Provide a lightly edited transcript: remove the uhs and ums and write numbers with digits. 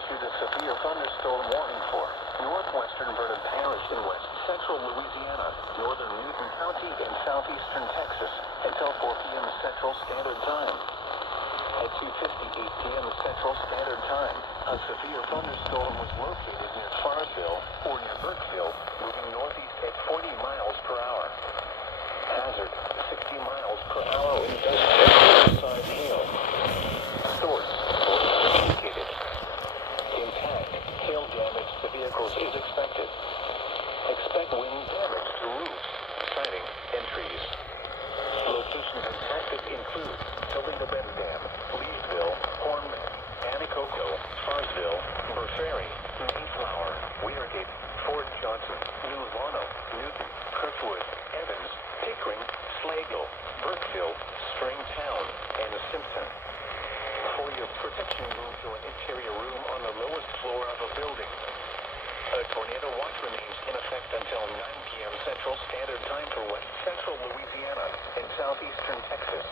issued a severe thunderstorm warning for northwestern Burnham Parish in west central Louisiana, northern Newton County, and southeastern Texas until 4 p.m. Central Standard Time. At 2:58 p.m. Central Standard Time, a severe thunderstorm was located near Farsville or near Burkeville, moving northeast at 40 miles per hour. Hazard, 60 miles per hour in size hail. Source, indicated. Intact, hail damage to vehicles is expected. Expect wind damage to roofs, siding, and trees. Locations impacted include Toledo Bend Dam, Leesville, Hornman, Anacoco, Farsville, Burfairy, Mayflower, Weirgate, Fort Johnson, New Lano, Newton, Kirkwood, Evans, Pickering, Slagle, Burkeville, Stringtown, and Simpson. For your protection, move to an interior room on the lowest floor of a building. A tornado watch remains in effect until 9 p.m. Central Standard Time for west central Louisiana and southeastern Texas.